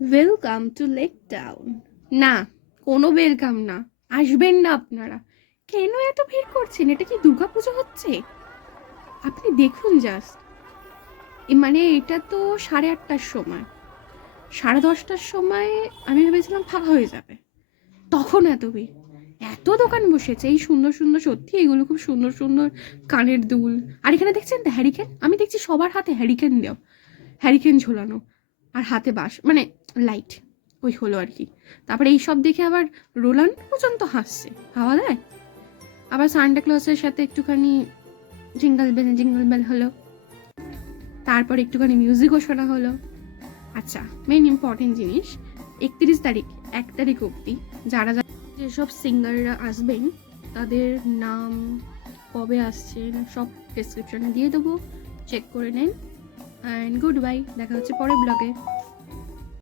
Welcome to lake town. না, কোনো welcome না, আসবেন না আপনারা। কেন এত ভিড় করছেন? এটা কি দুর্গা পুজো হচ্ছে? আপনি দেখুন জাস্ট, মানে এটা তো 8:30টার সময়, 10:30টার সময় আমি ভেবেছিলাম ফাঁকা হয়ে যাবে, তখন এত ভিড়। এত দোকান বসেছে, এই সুন্দর সুন্দর, সত্যি এগুলো খুব সুন্দর সুন্দর কানের দুল। আর এখানে দেখছেন তো হ্যারিকেন, আমি দেখছি সবার হাতে হ্যারিকেন দেওয়া, হ্যারিকেন ঝোলানো, আর হাতে বাঁশ, মানে লাইট, ওই হলো আর কি। তারপরে এইসব দেখে আবার রোলান পর্যন্ত হাসছে, হাওয়া দেয়। আবার সান্টা ক্লসের সাথে একটুখানি জিঙ্গল বেল হলো, তারপর একটুখানি মিউজিকও শোনা হলো। আচ্ছা, মেইন ইম্পর্টেন্ট জিনিস, 31 তারিখ, 1 তারিখ অবধি যারা যারা যেসব সিঙ্গাররা আসবেন তাদের নাম, কবে আসছেন, সব ডেসক্রিপশনে দিয়ে দেবো, চেক করে নেন। অ্যান্ড গুড বাই, দেখা হচ্ছে পরের ব্লগে।